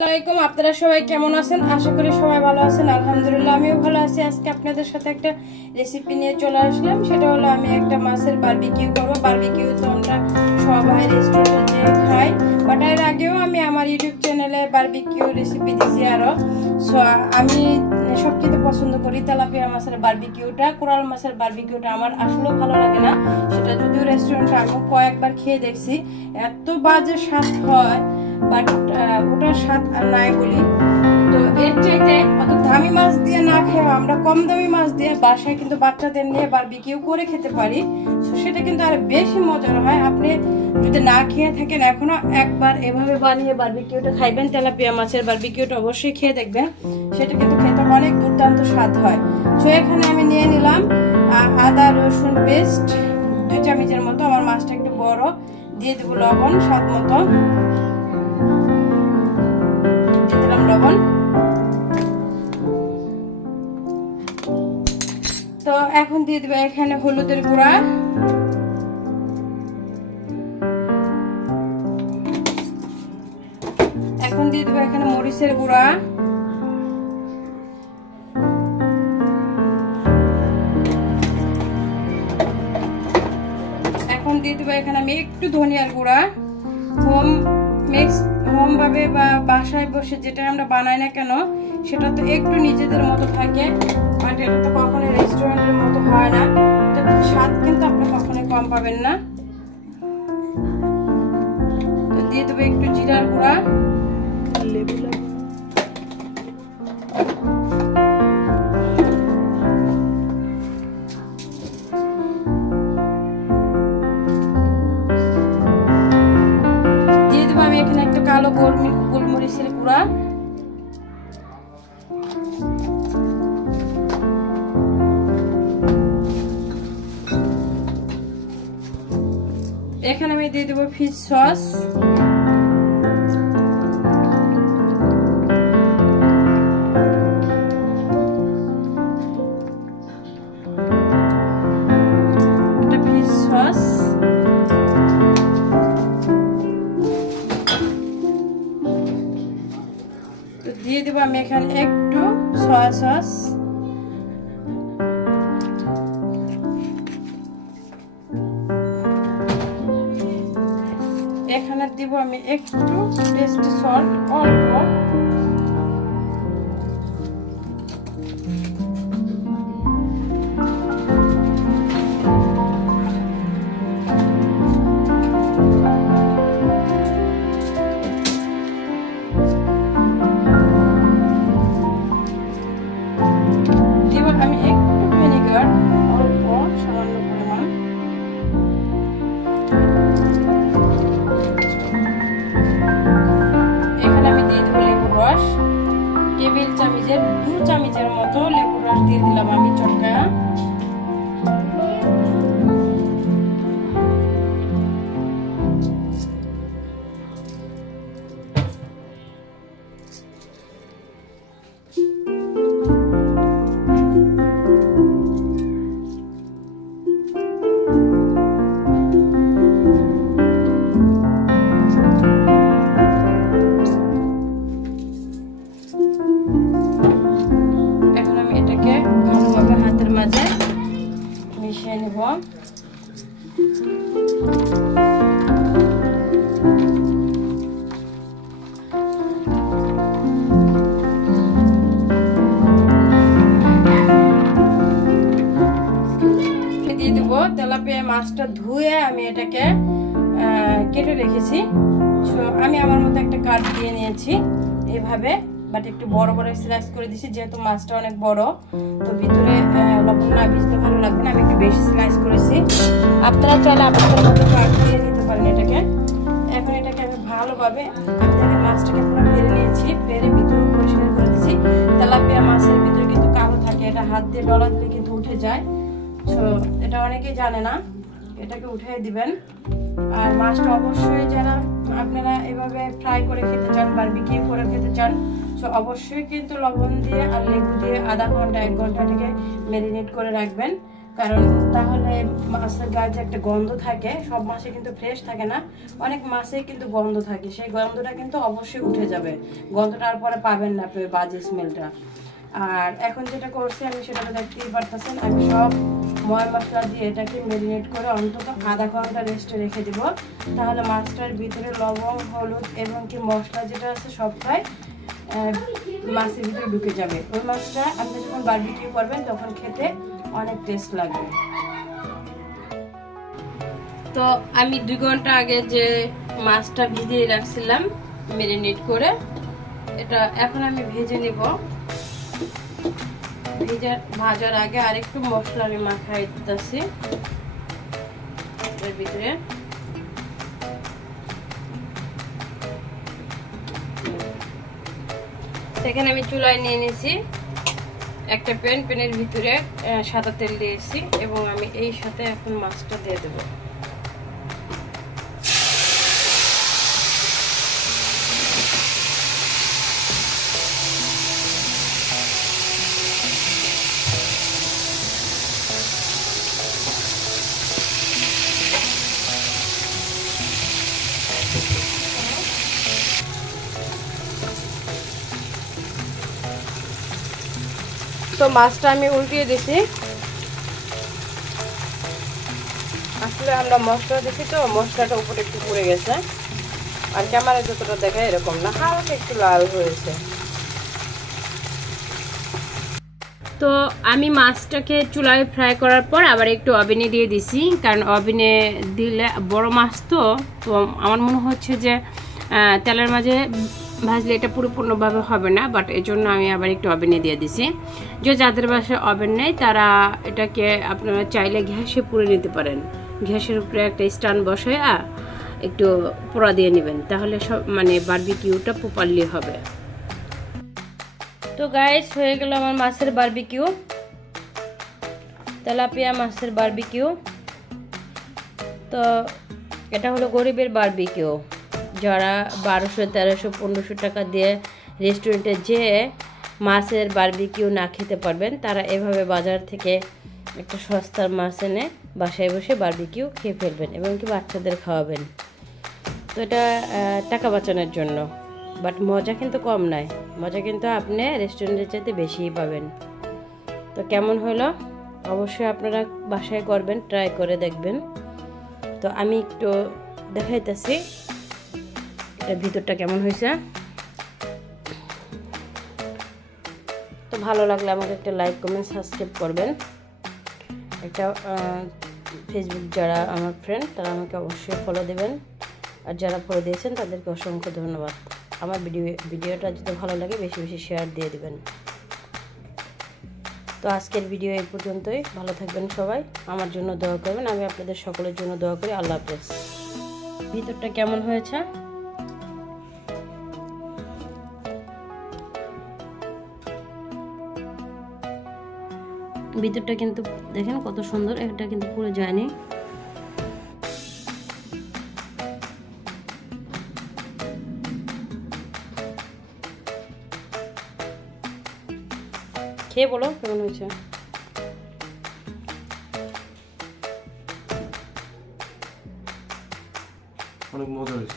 আসসালামু আলাইকুম। আপনারা সবাই কেমন আছেন? আশা করি সবাই ভালো আছেন। আলহামদুলিল্লাহ আমিও ভালো আছি। আজকে আপনাদের সাথে একটা রেসিপি নিয়ে চলে আসলাম। সেটা হলো আমি একটা মাছের বারবিকিউ করব। বারবিকিউ তো আমরা সবাই রেস্টুরেন্টে খাই, বাট এর আগেও আমি আমার ইউটিউব চ্যানেলে বারবিকিউ রেসিপি দিয়েছি আরও। সো আমি সবচেয়ে পছন্দ করি তেলাপিয়া মাছের বারবিকিউটা। কোরাল মাছের বারবিকিউটা আমার আসলেও ভালো লাগে না। সেটা যদিও রেস্টুরেন্টে আমি কয়েকবার খেয়ে দেখছি, এত বাজে স্বাদ হয়, বাট ওটার স্বাদ আর নাই বলি। তো এর চাইতে অত দামি মাছ দিয়ে না খেয়ে আমরা কম দামি মাছ দিয়ে বাসায় কিন্তু বাচ্চাদের নিয়ে বারবিকিউ করে খেতে পারি। সেটা কিন্তু আর বেশি মজার হয়। আপনি যদি না খেয়ে থাকেন এখনো একবার এভাবে বানিয়ে বারবিকিউটা খাইবেন। তেলাপিয়া মাছের বারবিকিউটা অবশ্যই খেয়ে দেখবেন, সেটা কিন্তু খেতে অনেক দুর্দান্ত স্বাদ হয়। তো এখানে আমি নিয়ে নিলাম আদা রসুন পেস্ট 2 চামচের মতো। আমার মাছটা একটু বড়, দিয়ে দেবো লবণ স্বাদ মতো, লবণ। তো এখন দিয়ে দেবো এখানে হলুদের গুঁড়া, এখন দিয়ে দেবো এখানে মরিচের গুঁড়া, এখন দিয়ে দেবো এখানে আমি একটু ধনিয়ার গুঁড়া। হোম ভাবে বা বাসায় বসে যেটা আমরা বানাই না কেন সেটা তো একটু নিজেদের মতো থাকে, বাট এটা তো কখনোই রেস্টুরেন্টের মতো হয় না। স্বাদ কিন্তু আপনি কখনোই কম পাবেন না। তো দিয়ে দেবো একটু জিরার গুঁড়া, এখানে একটা কালো গোলমরিচের গুঁড়া, এখানে আমি দিয়ে দেবো ফিশ সস, ফিশ সস, দিয়ে দেবো আমি এখানে একটু সয়া সস, এখানে দিব আমি একটু টেস্ট সল্ট অল্প, আমি একটু ভিনেগার অল্প সামান্য পরিমাণ, এখানে আমি দিয়ে দেবো লেবুর রস। টেবিল চামচের 2 চামচের মতো লেবুর রস দিয়ে দিলাম আমি চটকায়া। ভালোভাবে হাতের মাঝে মিশিয়ে নেব। দিয়ে দেবো তেলাপিয়া মাছটা ধুয়ে আমি এটাকে কেটে রেখেছি। আমি আমার মতো একটা কাট দিয়ে নিয়েছি এইভাবে, বাট একটু বড় বড় স্লাইস করে দিয়েছি যেহেতু মাছটা অনেক বড়, তো ভিতরে লবণ না ভিজতে ভালো লাগবে না, আমি একটু বেশি স্লাইস করেছি। আপনারা চাইলে আপনাদের মতো কাট দিয়ে নিতে পারেন এটাকে। এখন এটাকে আমি ভালোভাবে মাছটাকে পুরো ফেলে নিয়েছি, ফেলে ভিতরে পরিষ্কার করে দিয়েছি। তেলাপিয়া মাছের ভিতরে কিন্তু কালো থাকে, এটা হাত দিয়ে ডলা দিলে কিন্তু উঠে যায়। তো এটা অনেকেই জানে না, এটাকে উঠিয়ে দিবেন। আর মাছটা অবশ্যই যারা আপনারা এভাবে ফ্রাই করে খেতে চান, বারবিকিউ করে খেতে চান, তো অবশ্যই কিন্তু লবণ দিয়ে আর লেবু দিয়ে আধা ঘন্টা 1 ঘন্টা থেকে ম্যারিনেট করে রাখবেন। কারণ তাহলে মাছের গায়ে যে একটা গন্ধ থাকে, সব মাছে কিন্তু ফ্রেশ থাকে না, অনেক মাছে কিন্তু গন্ধ থাকে, সেই গন্ধটা কিন্তু অবশ্যই উঠে যাবে, গন্ধটা আর পরে পাবেন না আপনি বাজে স্মেলটা। আর এখন যেটা করছি আমি সেটা তো দেখতেই পারতেছেন, আমি সব ময় মশলা দিয়ে এটাকে ম্যারিনেট করে অন্তত আধা ঘন্টা রেস্টে রেখে দিব, তাহলে মাছটার ভিতরে লবণ হলুদ এবং কি মশলা যেটা আছে সবটাই মাছের ভিতরে ঢুকে যাবে। ওই মাছটা আপনি যখন বারবিকিউ করবেন তখন খেতে অনেক টেস্ট লাগবে। তো আমি 2 ঘন্টা আগে যে মাছটা ভিজিয়ে রাখছিলাম ম্যারিনেট করে, এটা এখন আমি ভেজে নিব। ভাজার আগে আরেকটু মশলা আমি মাখাই দিতেছি এর ভিতরে। সেখানে আমি চুলায় নিয়ে নিয়েছি একটা প্যানের ভিতরে সাদা তেল দিয়েছি এবং আমি এই সাথে এখন মাছটা দিয়ে দেবো। তো মাছটা আমি উল্টিয়ে দিছি, আসলে আমরা মশলা দিছি তো মশলাটা উপরে একটু পুড়ে গেছে, আর ক্যামেরা যতটা দেখায় এরকম না, হালকা একটু লাল হয়েছে। তো আমি মাছটাকে চুলায় ফ্রাই করার পর আবার একটু ওভেনে দিয়ে দিছি, কারণ ওভেনে দিলে বড় মাছ তো তো আমার মনে হচ্ছে যে তেলের মাঝে ভাজলে এটা পরিপূর্ণভাবে হবে না, বাট এর জন্য আমি আবার একটু ওভেনে দিয়ে দিছি। যে যাদের বাসায় ওভেন নেই তারা এটাকে আপনারা চাইলে গ্যাসে পুড়ে নিতে পারেন, গ্যাসের উপরে একটা স্ট্যান্ড বসায় একটু পোড়া দিয়ে নেবেন, তাহলে সব মানে বারবিকিউটা প্রপারলি হবে। তো গাইস হয়ে গেল আমার মাছের বারবিকিউ, তেলাপিয়া মাছের বারবিকিউ। তো এটা হলো গরিবের বারবিকিউ, যারা 1200, 1300, 1500 টাকা দিয়ে রেস্টুরেন্টে যেয়ে মাছের বারবিকিউ না খেতে পারবেন, তারা এভাবে বাজার থেকে একটা সস্তার মাছ এনে বাসায় বসে বারবিকিউ খেয়ে ফেলবেন এবং কি বাচ্চাদের খাওয়াবেন। তো এটা টাকা বাঁচানোর জন্য, বাট মজা কিন্তু কম নয়, মজা কিন্তু আপনি রেস্টুরেন্টের চাইতে বেশিই পাবেন। তো কেমন হলো অবশ্যই আপনারা বাসায় করবেন, ট্রাই করে দেখবেন। তো আমি একটু দেখাইতেছি এটা ভিতরটা কেমন হয়েছে। তো ভালো লাগলে আমাকে একটা লাইক কমেন্ট সাবস্ক্রাইব করবেন। একটা ফেসবুক যারা আমার ফ্রেন্ড তারা আমাকে অবশ্যই ফলো দেবেন, আর যারা ফলো দিয়েছেন তাদেরকে অসংখ্য ধন্যবাদ। আমার ভিডিওটা যদি ভালো লাগে বেশি বেশি শেয়ার দিয়ে দিবেন। তো আজকের ভিডিও এই পর্যন্তই, ভালো থাকবেন সবাই, আমার জন্য দোয়া করবেন, আমি আপনাদের সকলের জন্য দোয়া করি। আল্লাহ হাফেজ। ভিতরটা কেমন হয়েছে ভিতরটা কিন্তু দেখেন কত সুন্দর, এটা কিন্তু পুরো যায়নি। খেয়ে বলো কেমন হয়েছে। অনেক মজা হয়েছে।